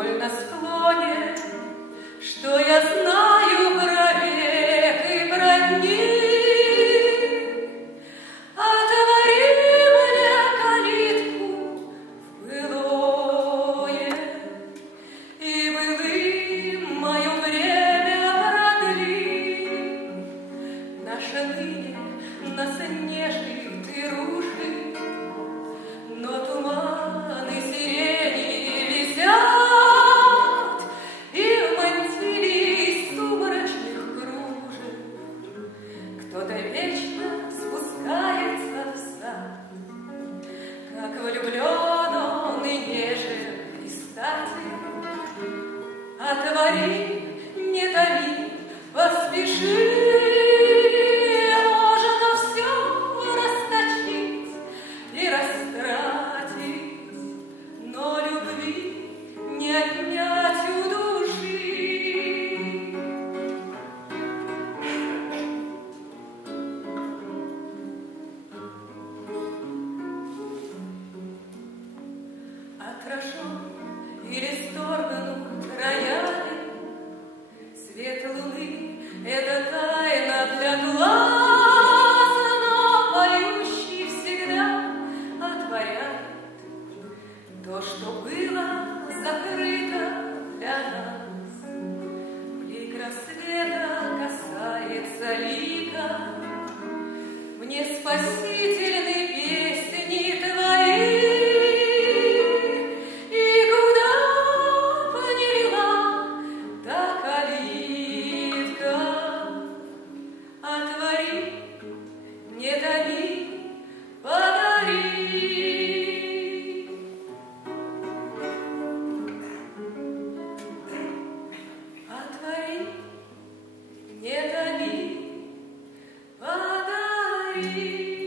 olho nas Кто-то вечно спускается в сад, Как влюблен он и нежен и статен. А Отвори, не томи Отражен или сторгнут рояли, Свет луны — это тайна для глаз, Maria.